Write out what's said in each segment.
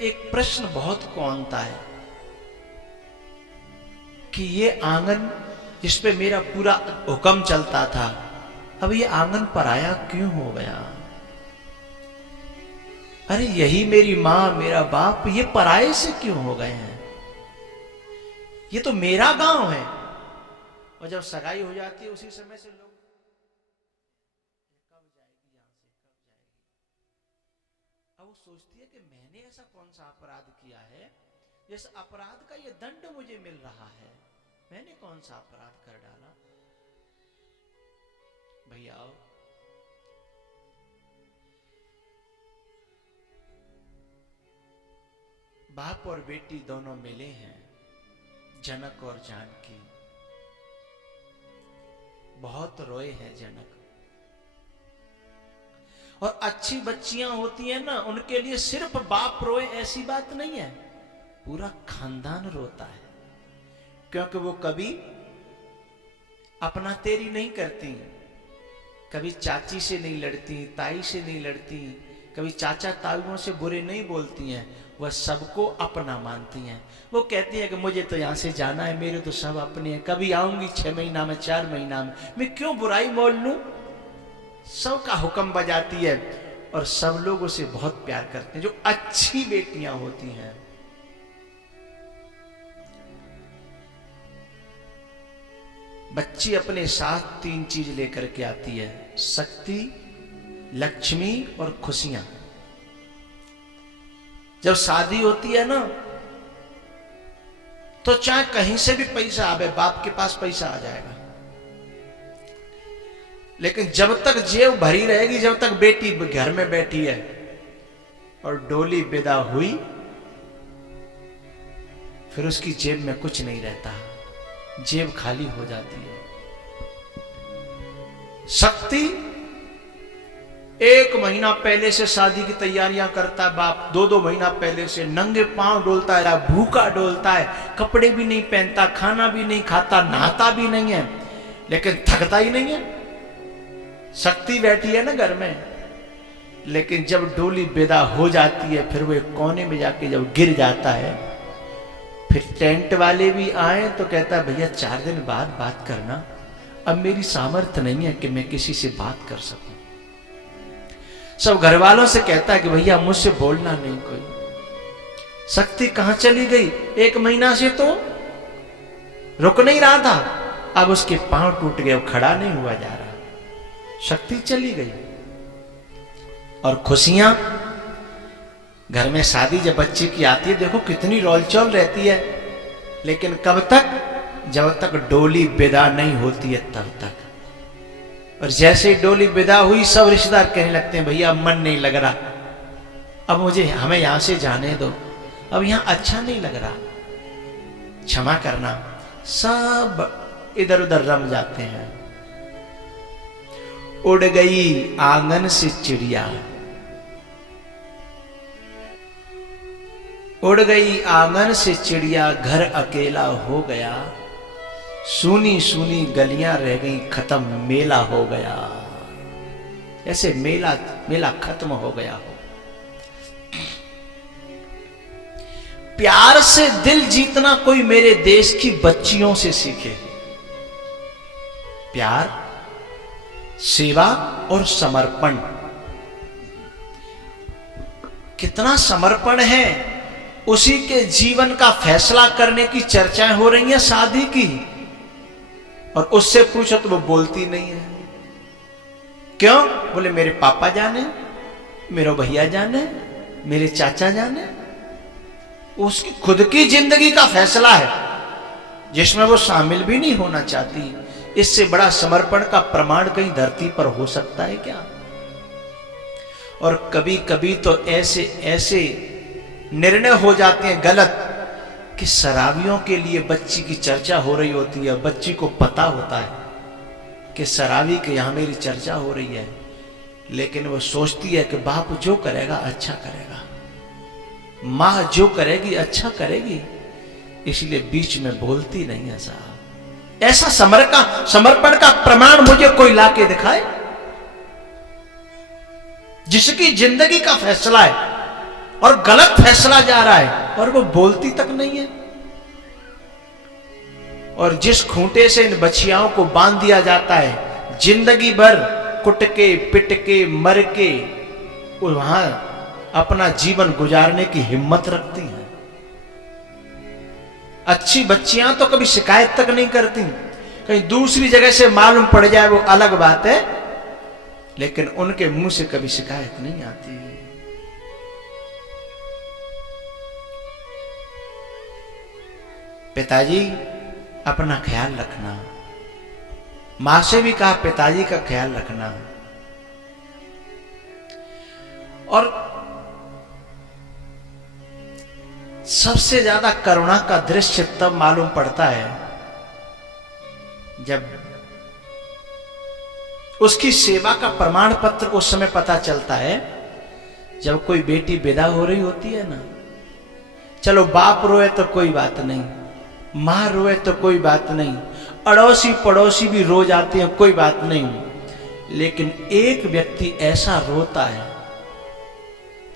एक प्रश्न बहुत कौनता है कि ये आंगन जिस पे मेरा पूरा हुक्म चलता था, अब ये आंगन पराया क्यों हो गया? अरे यही मेरी मां मेरा बाप ये पराये से क्यों हो गए हैं? ये तो मेरा गांव है। और जब सगाई हो जाती है उसी समय से लोग कब जाएगी यहां से, कब जाएगी। अब वो सोचती है कि मैंने ऐसा कौन सा अपराध किया है जिस अपराध का ये दंड मुझे मिल रहा है? मैंने कौन सा अपराध कर डाला? भैया बाप और बेटी दोनों मिले हैं, जनक और जानकी। बहुत रोए हैं जनक। और अच्छी बच्चियां होती हैं ना, उनके लिए सिर्फ बाप रोए ऐसी बात नहीं है, पूरा खानदान रोता है। क्योंकि वो कभी अपना तेरी नहीं करती, कभी चाची से नहीं लड़ती, ताई से नहीं लड़ती, कभी चाचा ताऊओं से बुरे नहीं बोलती हैं। वह सबको अपना मानती हैं। वो कहती है कि मुझे तो यहाँ से जाना है, मेरे तो सब अपने हैं, कभी आऊंगी 6 महीना में, 4 महीना में, मैं क्यों बुराई मोल लूं? सबका हुक्म बजाती है और सब लोग उसे बहुत प्यार करते हैं। जो अच्छी बेटियां होती हैं, बच्ची अपने साथ 3 चीज लेकर के आती है, शक्ति, लक्ष्मी और खुशियां। जब शादी होती है ना, तो चाहे कहीं से भी पैसा आवे, बाप के पास पैसा आ जाएगा, लेकिन जब तक जेब भरी रहेगी, जब तक बेटी घर में बैठी है और डोली विदा हुई, फिर उसकी जेब में कुछ नहीं रहता, जेब खाली हो जाती है। शक्ति 1 महीना पहले से शादी की तैयारियां करता है बाप, 2-2 महीना पहले से नंगे पांव डोलता है, भूखा डोलता है, कपड़े भी नहीं पहनता, खाना भी नहीं खाता, नहाता भी नहीं है, लेकिन थकता ही नहीं है। शक्ति बैठी है ना घर में, लेकिन जब डोली विदा हो जाती है, फिर वो एक कोने में जाके जब गिर जाता है, फिर टेंट वाले भी आए तो कहता है भैया 4 दिन बाद बात करना, अब मेरी सामर्थ्य नहीं है कि मैं किसी से बात कर सकूं। सब घर वालों से कहता है कि भैया मुझसे बोलना नहीं कोई। शक्ति कहां चली गई? 1 महीना से तो रुक नहीं रहा था, अब उसके पांव टूट गए, खड़ा नहीं हुआ जा रहा, शक्ति चली गई। और खुशियां घर में शादी जब बच्चे की आती है, देखो कितनी रोलचोल रहती है, लेकिन कब तक? जब तक डोली विदा नहीं होती है तब तक। और जैसे डोली विदा हुई, सब रिश्तेदार कहने लगते हैं भैया मन नहीं लग रहा, अब हमें यहां से जाने दो, अब यहां अच्छा नहीं लग रहा, क्षमा करना। सब इधर उधर रम जाते हैं। उड़ गई आंगन से चिड़िया, उड़ गई आंगन से चिड़िया, घर अकेला हो गया, सूनी सूनी गलियां रह गई, खत्म मेला हो गया। ऐसे मेला खत्म हो गया हो। प्यार से दिल जीतना कोई मेरे देश की बच्चियों से सीखे। प्यार, सेवा और समर्पण। कितना समर्पण है, उसी के जीवन का फैसला करने की चर्चाएं हो रही हैं शादी की, और उससे पूछो तो वो बोलती नहीं है। क्यों? बोले मेरे पापा जाने, मेरे भैया जाने, मेरे चाचा जाने। उसकी खुद की जिंदगी का फैसला है जिसमें वो शामिल भी नहीं होना चाहती। इससे बड़ा समर्पण का प्रमाण कहीं धरती पर हो सकता है क्या? और कभी कभी तो ऐसे ऐसे निर्णय हो जाते हैं गलत कि शराबियों के लिए बच्ची की चर्चा हो रही होती है, बच्ची को पता होता है कि शराबी के यहां मेरी चर्चा हो रही है, लेकिन वो सोचती है कि बाप जो करेगा अच्छा करेगा, मां जो करेगी अच्छा करेगी, इसलिए बीच में बोलती नहीं है। साहब ऐसा समर्पण का प्रमाण मुझे कोई लाके दिखाए, जिसकी जिंदगी का फैसला है और गलत फैसला जा रहा है और वो बोलती तक नहीं है। और जिस खूंटे से इन बछियाओं को बांध दिया जाता है, जिंदगी भर कुट के पिट के मर के वहां अपना जीवन गुजारने की हिम्मत रखती हैं। अच्छी बच्चियां तो कभी शिकायत तक नहीं करती, कहीं दूसरी जगह से मालूम पड़ जाए वो अलग बात है, लेकिन उनके मुंह से कभी शिकायत नहीं आती। पिताजी अपना ख्याल रखना, मां से भी कहा पिताजी का ख्याल रखना। और सबसे ज्यादा करुणा का दृश्य तब मालूम पड़ता है जब उसकी सेवा का प्रमाण पत्र उस समय पता चलता है जब कोई बेटी विदा हो रही होती है ना। चलो बाप रोए तो कोई बात नहीं, मां रोए तो कोई बात नहीं, अड़ोसी पड़ोसी भी रो जाते हैं, कोई बात नहीं, लेकिन एक व्यक्ति ऐसा रोता है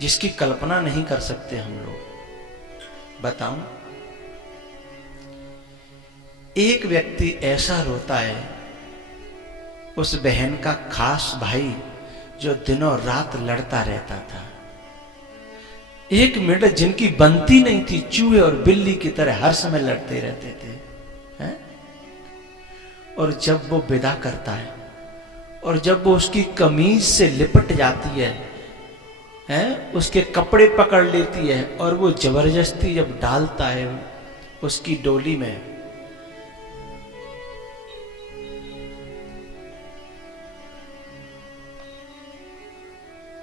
जिसकी कल्पना नहीं कर सकते हम लोग। बताऊं, एक व्यक्ति ऐसा रोता है, उस बहन का खास भाई जो दिनों रात लड़ता रहता था, एक मिनट जिनकी बनती नहीं थी, चूहे और बिल्ली की तरह हर समय लड़ते रहते थे, हैं? और जब वो विदा करता है और जब वो उसकी कमीज से लिपट जाती है, उसके कपड़े पकड़ लेती है और वो जबरदस्ती जब डालता है उसकी डोली में,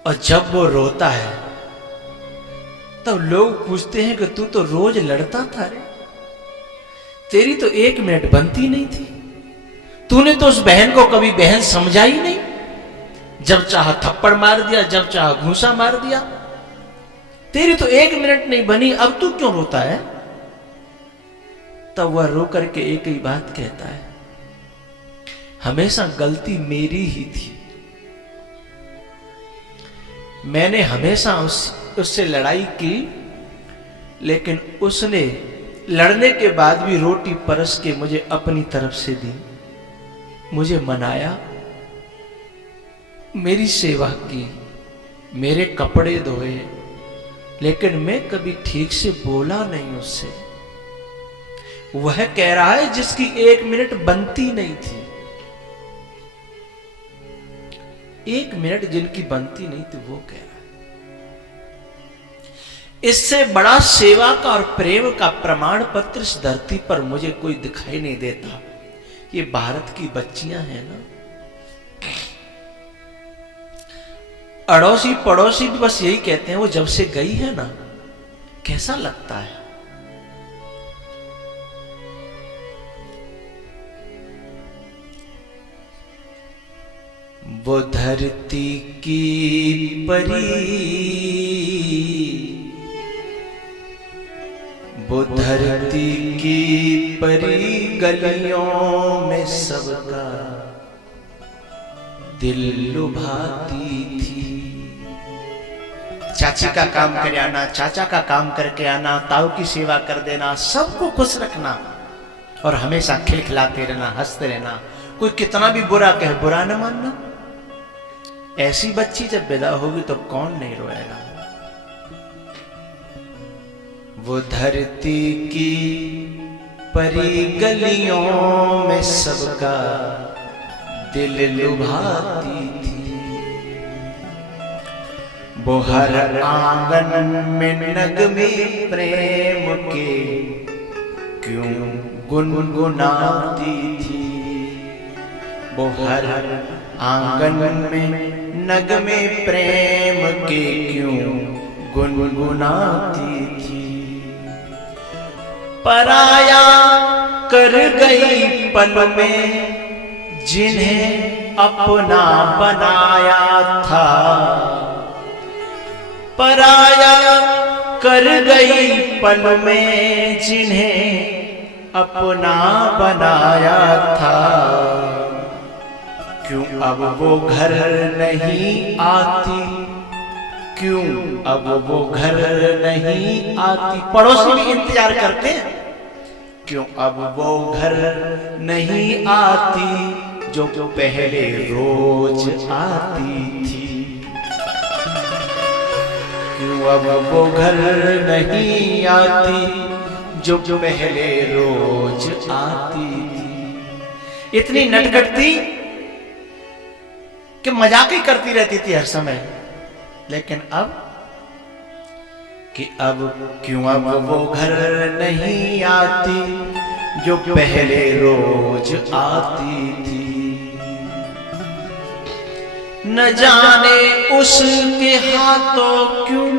और जब वो रोता है तब लोग पूछते हैं कि तू तो रोज लड़ता था रे, तेरी तो एक मिनट बनती नहीं थी, तूने तो उस बहन को कभी बहन समझा ही नहीं, जब चाहा थप्पड़ मार दिया, जब चाहा घूंसा मार दिया, तेरी तो एक मिनट नहीं बनी, अब तू क्यों रोता है? तब वह रो करके एक ही बात कहता है, हमेशा गलती मेरी ही थी, मैंने हमेशा उससे लड़ाई की, लेकिन उसने लड़ने के बाद भी रोटी परस के मुझे अपनी तरफ से दी, मुझे मनाया, मेरी सेवा की, मेरे कपड़े धोए, लेकिन मैं कभी ठीक से बोला नहीं उससे। वह कह रहा है जिसकी एक मिनट बनती नहीं थी, एक मिनट जिनकी बनती नहीं थी, वो कह रहा है। इससे बड़ा सेवा का और प्रेम का प्रमाण पत्र इस धरती पर मुझे कोई दिखाई नहीं देता। ये भारत की बच्चियां हैं ना, अड़ोसी पड़ोसी भी बस यही कहते हैं, वो जब से गई है ना कैसा लगता है। वो धरती की परी, वो धरती की परी गलियों में सबका दिल लुभाती थी। चाची का काम कर आना, चाचा का काम करके आना, ताऊ की सेवा कर देना, सबको खुश रखना और हमेशा खिलखिलाते रहना, हंसते रहना, कोई कितना भी बुरा कहे बुरा न मानना। ऐसी बच्ची जब विदा होगी तो कौन नहीं रोएगा। वो धरती की परी गलियों में सबका दिल लुभाती थी। वो हर आंगन में नगमे प्रेम के क्यों गुनगुनाती थी। वो हर आंगन में नगमे प्रेम के क्यों गुनगुनाती थी। पराया कर गई पल में जिन्हें अपना बनाया था। पराया कर गई पल में जिन्हें अपना बनाया था। क्यों अब वो घर नहीं आती, क्यों अब वो घर नहीं आती। पड़ोसी भी इंतजार करते हैं, क्यों अब वो घर नहीं आती जो पहले रोज आती थी। क्यों अब वो घर नहीं आती जो पहले रोज आती थी। इतनी नटखट थी कि मजाक ही करती रहती थी हर समय। लेकिन अब कि अब क्यों अब वो घर नहीं आती जो पहले रोज आती थी। न जाने उसके हाथों क्यों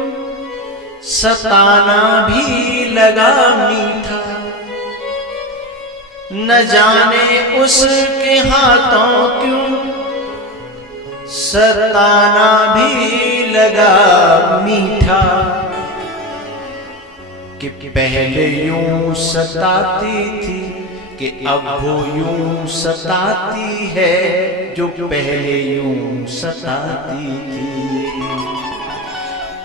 सताना भी लगा मीठा। न जाने उसके हाथों क्यों सताना भी लगा मीठा। कि पहले यूं सताती थी कि अब वो यूं सताती है जो पहले यूं सताती थी।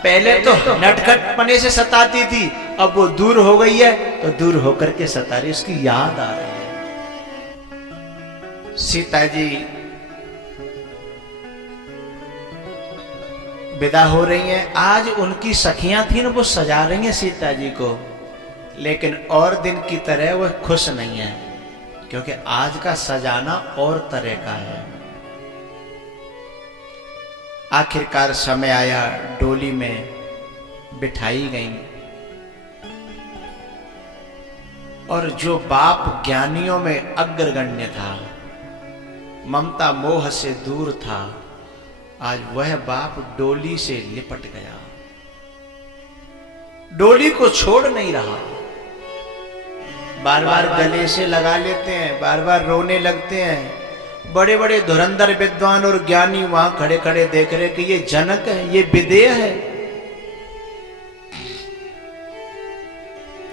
पहले तो नटखटपने से सताती थी, अब वो दूर हो गई है तो दूर होकर के सता रही, उसकी याद आ रही है। सीता जी विदा हो रही हैं। आज उनकी सखियां थी ना, वो सजा रही हैं सीता जी को, लेकिन और दिन की तरह वो खुश नहीं है, क्योंकि आज का सजाना और तरह का है। आखिरकार समय आया, डोली में बिठाई गई और जो बाप ज्ञानियों में अग्रगण्य था, ममता मोह से दूर था, आज वह बाप डोली से लिपट गया, डोली को छोड़ नहीं रहा। बार बार गले से लगा लेते हैं, बार बार रोने लगते हैं। बड़े बड़े धुरंधर विद्वान और ज्ञानी वहां खड़े खड़े देख रहे कि ये जनक है, ये विदेह है,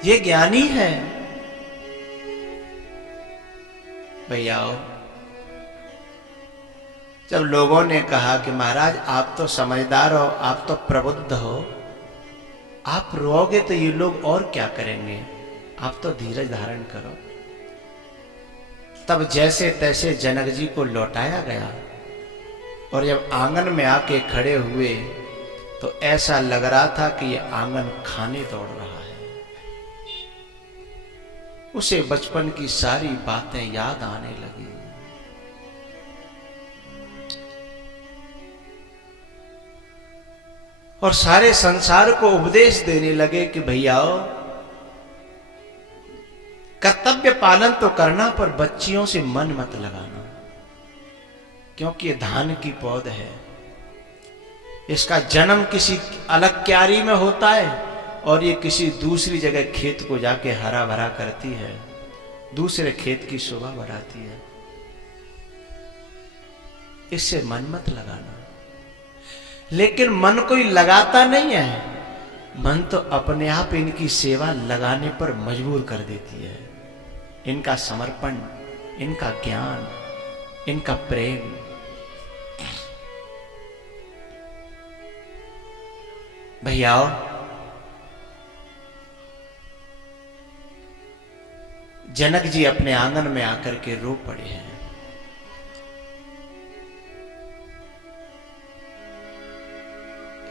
ये ज्ञानी है। भैया जब लोगों ने कहा कि महाराज आप तो समझदार हो, आप तो प्रबुद्ध हो, आप रोओगे तो ये लोग और क्या करेंगे, आप तो धीरज धारण करो। तब जैसे तैसे जनक जी को लौटाया गया और जब आंगन में आके खड़े हुए तो ऐसा लग रहा था कि ये आंगन खाने दौड़ रहा है। उसे बचपन की सारी बातें याद आने लगी। और सारे संसार को उपदेश देने लगे कि भैयाओ कर्तव्य पालन तो करना, पर बच्चियों से मन मत लगाना, क्योंकि ये धान की पौध है, इसका जन्म किसी अलग क्यारी में होता है और ये किसी दूसरी जगह खेत को जाके हरा भरा करती है, दूसरे खेत की शोभा बढ़ाती है। इससे मन मत लगाना। लेकिन मन कोई लगाता नहीं है, मन तो अपने आप इनकी सेवा लगाने पर मजबूर कर देती है। इनका समर्पण, इनका ज्ञान, इनका प्रेम। भैयाओ जनक जी अपने आंगन में आकर के रो पड़े हैं।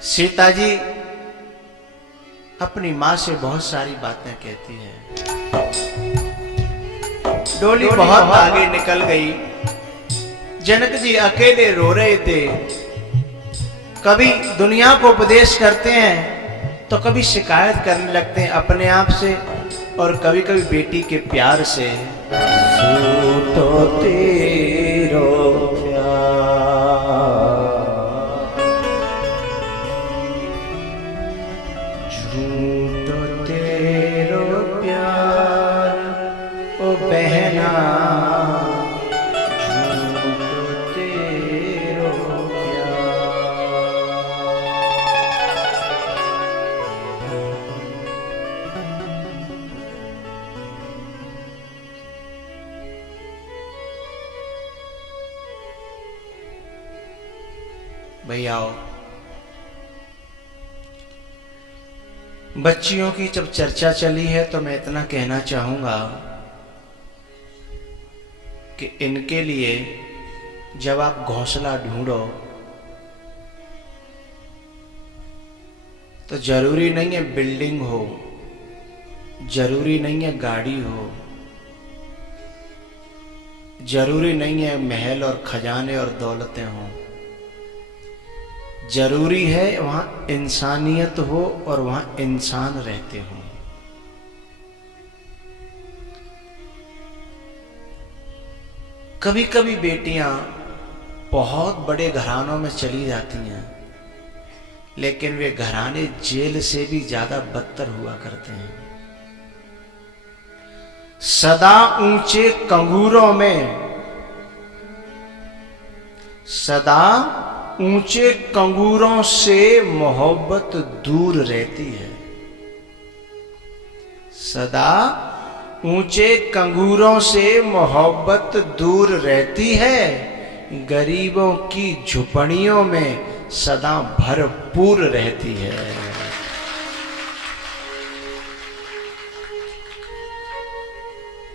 सीता जी अपनी मां से बहुत सारी बातें कहती हैं। डोली बहुत आगे निकल गई, जनक जी अकेले रो रहे थे। कभी दुनिया को उपदेश करते हैं तो कभी शिकायत करने लगते हैं अपने आप से, और कभी कभी बेटी के प्यार से। तो तेरो भैया बच्चियों की जब चर्चा चली है तो मैं इतना कहना चाहूंगा कि इनके लिए जब आप घोंसला ढूंढो तो जरूरी नहीं है बिल्डिंग हो, जरूरी नहीं है गाड़ी हो, जरूरी नहीं है महल और खजाने और दौलतें हों। जरूरी है वहां इंसानियत हो और वहां इंसान रहते हों। कभी कभी बेटियां बहुत बड़े घरानों में चली जाती हैं, लेकिन वे घराने जेल से भी ज्यादा बदतर हुआ करते हैं। सदा ऊंचे कंगूरों में, सदा ऊंचे कंगूरों से मोहब्बत दूर रहती है। सदा ऊंचे कंगूरों से मोहब्बत दूर रहती है, गरीबों की झुपड़ियों में सदा भरपूर रहती है।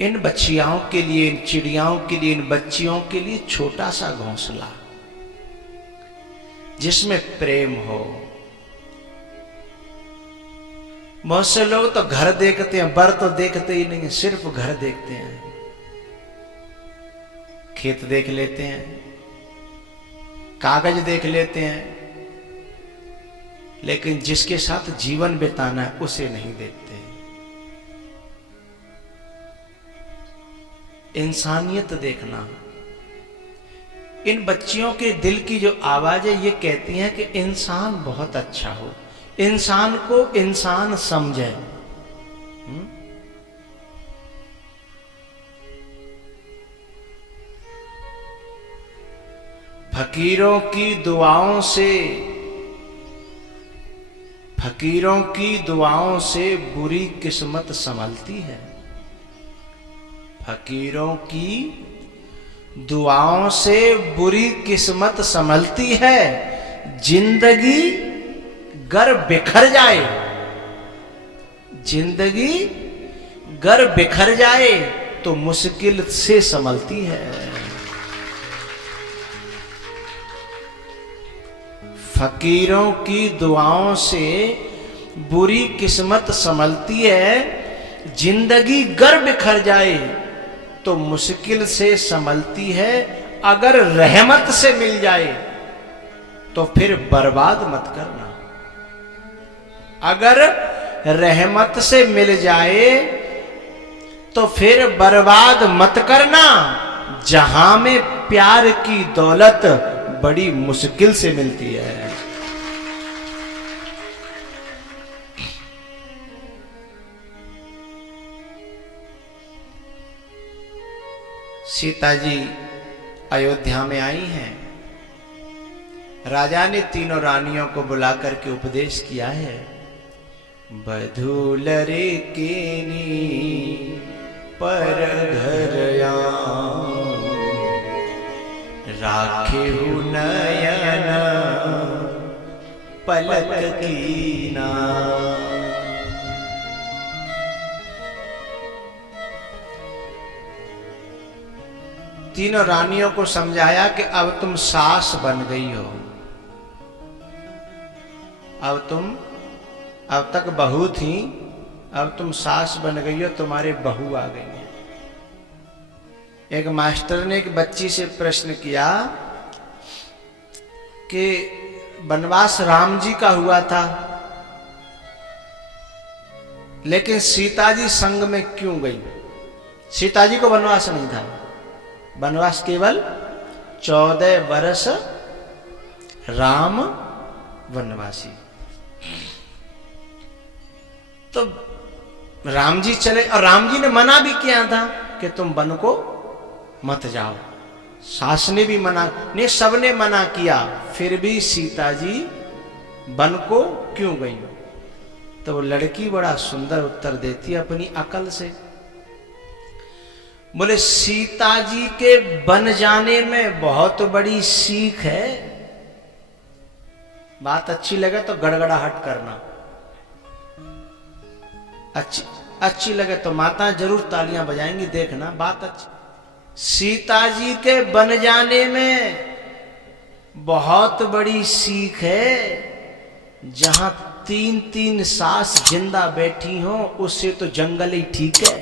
इन बच्चियों के लिए, इन चिड़ियाओं के लिए, इन बच्चियों के लिए छोटा सा घोंसला जिसमें प्रेम हो। बहुत से लोग तो घर देखते हैं, बर तो देखते ही नहीं, सिर्फ घर देखते हैं। खेत देख लेते हैं, कागज देख लेते हैं, लेकिन जिसके साथ जीवन बिताना है उसे नहीं देखते। इंसानियत देखना। इन बच्चियों के दिल की जो आवाज है ये कहती हैं कि इंसान बहुत अच्छा हो, इंसान को इंसान समझे। फकीरों की दुआओं से, फकीरों की दुआओं से बुरी किस्मत संभलती है। फकीरों की दुआओं से बुरी किस्मत संभलती है। जिंदगी गर बिखर जाए, जिंदगी गर बिखर जाए तो मुश्किल से संभलती है। फकीरों की दुआओं से बुरी किस्मत संभलती है। जिंदगी गर बिखर जाए तो मुश्किल से संभलती है। अगर रहमत से मिल जाए तो फिर बर्बाद मत करना। अगर रहमत से मिल जाए तो फिर बर्बाद मत करना। जहां में प्यार की दौलत बड़ी मुश्किल से मिलती है। सीता जी अयोध्या में आई हैं। राजा ने तीनों रानियों को बुला करके उपदेश किया है। बधूल रे केनी पर घर राखे नयन पलक कीना। तीनों रानियों को समझाया कि अब तुम सास बन गई हो। अब तक बहू थी, अब तुम सास बन गई हो, तुम्हारे बहू आ गई है। एक मास्टर ने एक बच्ची से प्रश्न किया कि वनवास राम जी का हुआ था, लेकिन सीता जी संग में क्यों गई? सीता जी को वनवास नहीं था, वनवास केवल 14 वर्ष राम वनवासी। तो राम जी चले और राम जी ने मना भी किया था कि तुम वन को मत जाओ। सास ने भी मना नहीं, सबने मना किया, फिर भी सीता जी वन को क्यों गई? तो वो लड़की बड़ा सुंदर उत्तर देती है अपनी अकल से। बोले सीता जी के बन जाने में बहुत बड़ी सीख है। बात अच्छी लगे तो गड़गड़ाहट करना। अच्छी लगे तो माता जरूर तालियां बजाएंगी, देखना बात अच्छी। सीता जी के बन जाने में बहुत बड़ी सीख है। जहां 3-3 सास जिंदा बैठी हो उससे तो जंगल ही ठीक है।